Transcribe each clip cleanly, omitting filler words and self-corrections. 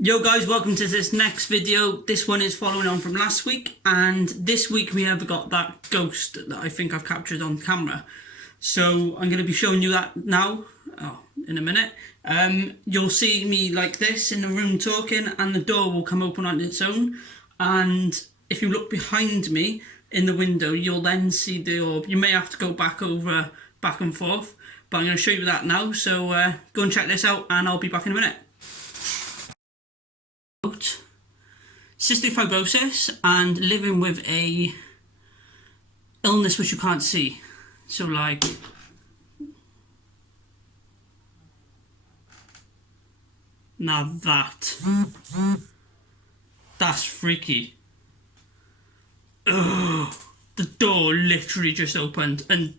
Yo guys, welcome to this next video. This one is following on from last week, and this week we have got that ghost that I think I've captured on camera. So I'm going to be showing you that now, in a minute. You'll see me like this in the room talking, and the door will come open on its own. And if you look behind me in the window, you'll then see the orb. You may have to go back and forth, but I'm going to show you that now. So go and check this out, and I'll be back in a minute. Cystic fibrosis and living with a illness which you can't see. So like now that's freaky. Ugh, the door literally just opened and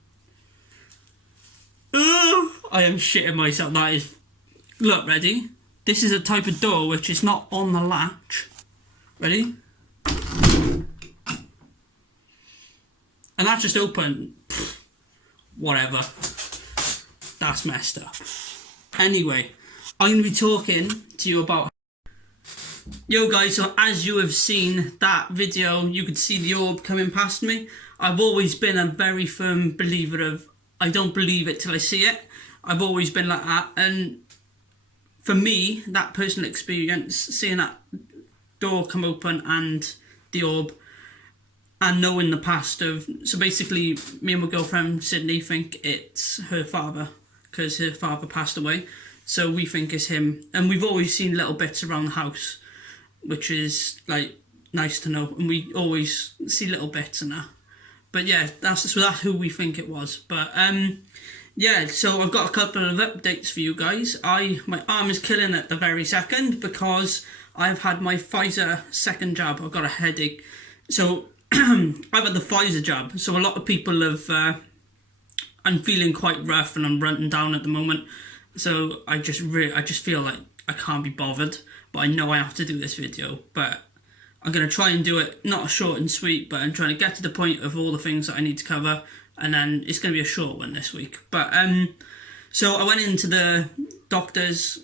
I am shitting myself. That is, look, ready? This is a type of door which is not on the latch. Ready? And that just opened. Pfft, whatever. That's messed up. Anyway, I'm going to be talking to you about... Yo guys, so as you have seen that video, you could see the orb coming past me. I've always been a very firm believer of, I don't believe it till I see it. I've always been like that, and for me, that personal experience, seeing that door come open and the orb, and knowing the past of... So basically, me and my girlfriend, Sydney, think it's her father, because her father passed away. So we think it's him. And we've always seen little bits around the house, which is, like, nice to know. And we always see little bits and that. But yeah, that's who we think it was. But, yeah, so I've got a couple of updates for you guys. My arm is killing at the very second because I've had my Pfizer second jab. I've got a headache. So I've had the Pfizer jab. So a lot of people have... I'm feeling quite rough and I'm running down at the moment. So I just feel like I can't be bothered. But I know I have to do this video. But I'm going to try and do it not short and sweet, but I'm trying to get to the point of all the things that I need to cover. And then it's going to be a short one this week. But so I went into the doctors,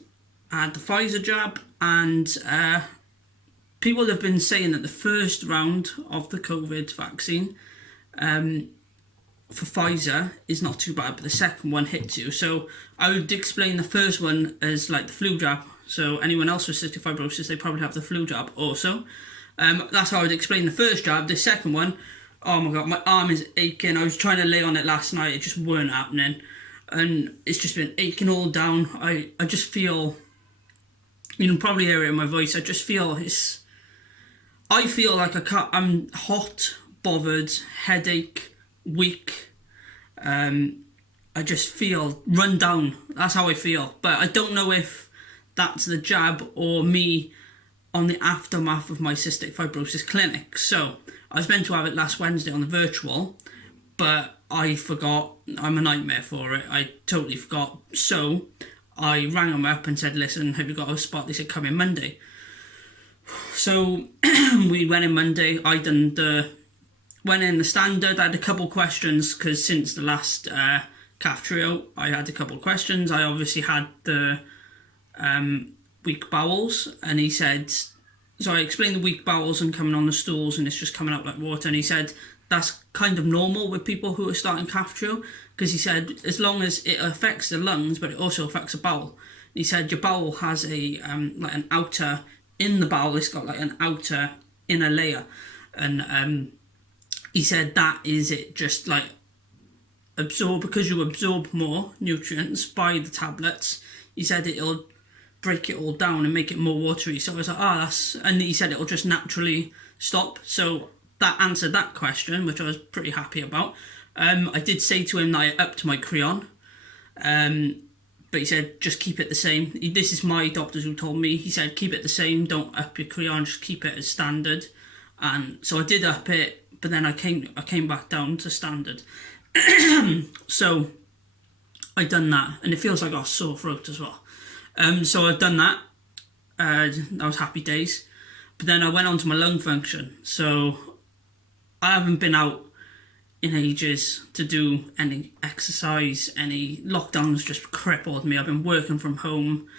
had the Pfizer jab, and people have been saying that the first round of the COVID vaccine for Pfizer is not too bad, but the second one hits you. So I would explain the first one as like the flu jab. So anyone else with cystic fibrosis, they probably have the flu jab also. That's how I would explain the first jab. The second one, oh my god, my arm is aching. I was trying to lay on it last night. It just weren't happening. And it's just been aching all down. I just feel, you can probably hear it in my voice, I just feel I feel like I'm hot, bothered, headache, weak. I just feel run down. That's how I feel. But I don't know if that's the jab or me on the aftermath of my cystic fibrosis clinic. So I was meant to have it last Wednesday on the virtual, but I forgot. I'm a nightmare for it. I totally forgot. So I rang them up and said, listen, have you got a spot? They said, come in Monday. So we went in Monday. went in the standard. I had a couple questions because since the last calf trio, I had a couple of questions. I obviously had the weak bowels, and he said... So I explained the weak bowels and coming on the stools and it's just coming out like water, and he said that's kind of normal with people who are starting calf trio, because he said as long as it affects the lungs but it also affects the bowel. He said your bowel has a like an outer, in the bowel it's got like an outer inner layer, and he said that is it, just like absorb, because you absorb more nutrients by the tablets. He said it'll break it all down and make it more watery. So I was like, and he said it'll just naturally stop. So that answered that question, which I was pretty happy about. I did say to him that I upped my creon, but he said just keep it the same. This is my doctors who told me. He said keep it the same, don't up your creon, just keep it as standard. And so I did up it, but then I came back down to standard. So I done that, and it feels like I got a sore throat as well. So I've done that. That was happy days. But then I went on to my lung function. So I haven't been out in ages to do any exercise. Any lockdowns just crippled me. I've been working from home.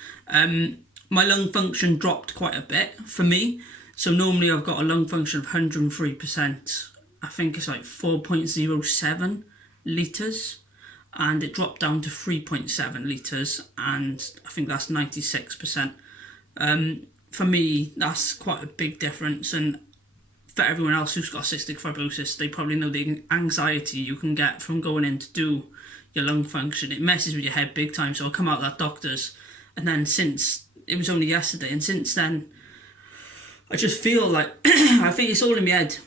my lung function dropped quite a bit for me. So normally I've got a lung function of 103%. I think it's like 4.07 litres. And it dropped down to 3.7 litres. And I think that's 96%. For me, that's quite a big difference. And for everyone else who's got cystic fibrosis, they probably know the anxiety you can get from going in to do your lung function. It messes with your head big time. So I'll come out of that doctor's, and then since it was only yesterday, and since then I just feel like I think it's all in my head.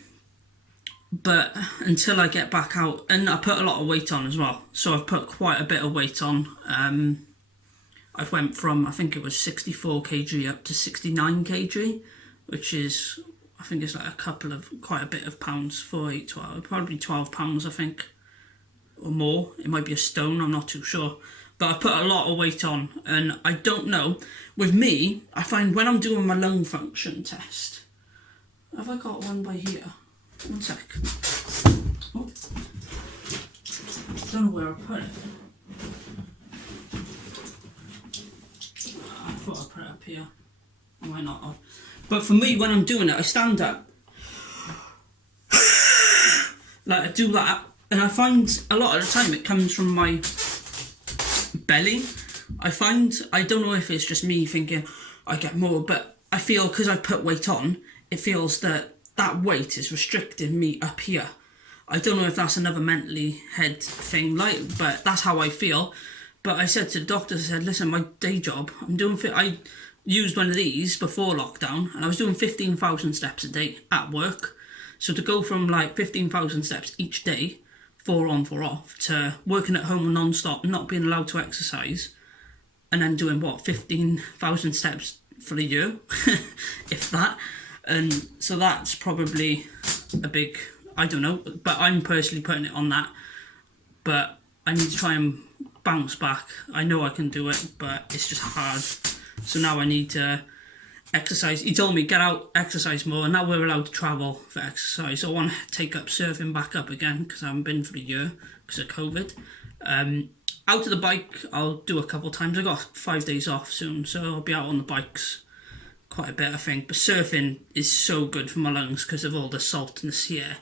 But until I get back out, and I put a lot of weight on as well, so I've put quite a bit of weight on. I went from, I think it was 64 kg up to 69 kg, which is, I think it's like quite a bit of pounds, 4, 8, 12, probably 12 pounds, I think, or more. It might be a stone, I'm not too sure. But I put a lot of weight on, and I don't know. With me, I find when I'm doing my lung function test, have I got one by here? One sec. Oh. I don't know where I put it. I thought I put it up here. Why not? But for me, when I'm doing it, I stand up. Like, I do that, and I find a lot of the time it comes from my belly. I don't know if it's just me thinking I get more, but I feel because I put weight on, it feels that weight is restricting me up here. I don't know if that's another mentally head thing, but that's how I feel. But I said to the doctor, I said, listen, my day job, I used one of these before lockdown, and I was doing 15,000 steps a day at work. So to go from like 15,000 steps each day, 4 on, 4 off, to working at home non-stop, not being allowed to exercise, and then doing 15,000 steps for a year, if that. And so that's probably a big, I don't know, but I'm personally putting it on that. But I need to try and bounce back. I know I can do it, but it's just hard. So now I need to exercise. He told me, get out, exercise more, and now we're allowed to travel for exercise. So I want to take up surfing back up again, because I haven't been for a year because of COVID. Out of the bike, I'll do a couple times. I got 5 days off soon, so I'll be out on the bikes quite a bit, I think. But surfing is so good for my lungs because of all the salt in the sea air.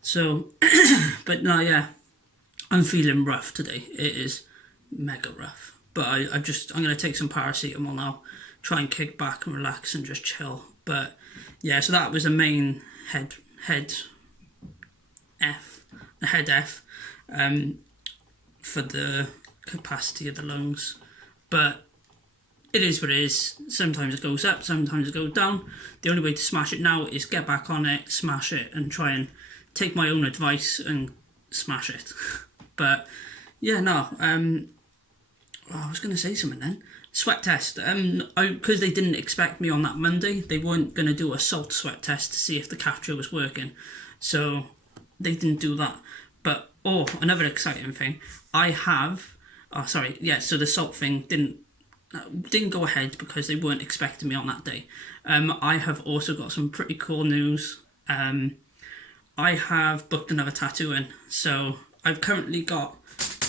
So, but no, yeah, I'm feeling rough today. It is mega rough. But I'm going to take some paracetamol now, try and kick back and relax and just chill. But yeah, so that was the main head F, for the capacity of the lungs. But it is what it is. Sometimes it goes up, sometimes it goes down. The only way to smash it now is get back on it, smash it, and try and take my own advice and smash it. But yeah, no. I was going to say something then. Sweat test. Because they didn't expect me on that Monday, they weren't going to do a salt sweat test to see if the catheter was working. So they didn't do that. But another exciting thing, so the salt thing didn't go ahead because they weren't expecting me on that day. I have also got some pretty cool news. I have booked another tattoo in. So I've currently got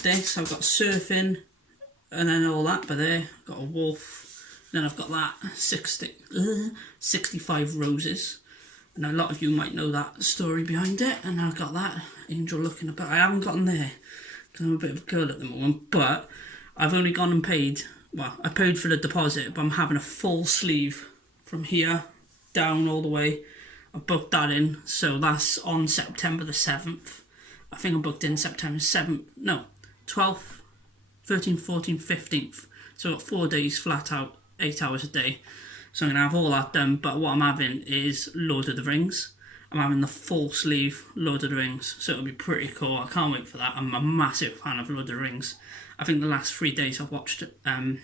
this. I've got surfing and then all that, but there, I've got a wolf. Then I've got that 65 roses. And a lot of you might know that story behind it. And I've got that angel looking about. I haven't gotten there because I'm a bit of a girl at the moment. But I've only gone and paid. Well, I paid for the deposit, but I'm having a full sleeve from here down all the way. I booked that in. So that's on September the 7th. I think I booked in September 7th. No, 12th, 13th, 14th, 15th. So I've got 4 days flat out, 8 hours a day. So I'm going to have all that done, but what I'm having is Lord of the Rings. I'm having the full sleeve Lord of the Rings, so it'll be pretty cool. I can't wait for that. I'm a massive fan of Lord of the Rings. I think the last 3 days I've watched the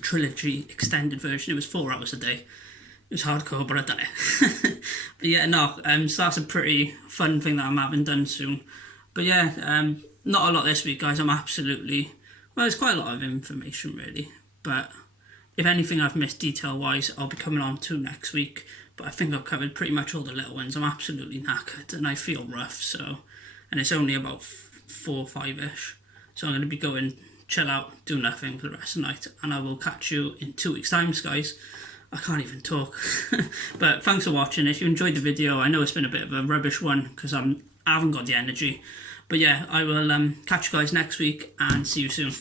trilogy extended version. It was 4 hours a day. It was hardcore, but I done it. But yeah, no, so that's a pretty fun thing that I'm having done soon. But yeah, not a lot this week, guys. There's quite a lot of information, really, but if anything I've missed detail-wise, I'll be coming on to next week. But I think I've covered pretty much all the little ones. I'm absolutely knackered and I feel rough. And it's only about 4 or 5-ish. So I'm going to be going chill out, do nothing for the rest of the night, and I will catch you in 2 weeks' time, guys. I can't even talk. But thanks for watching. If you enjoyed the video, I know it's been a bit of a rubbish one because I haven't got the energy. But yeah, I will catch you guys next week and see you soon.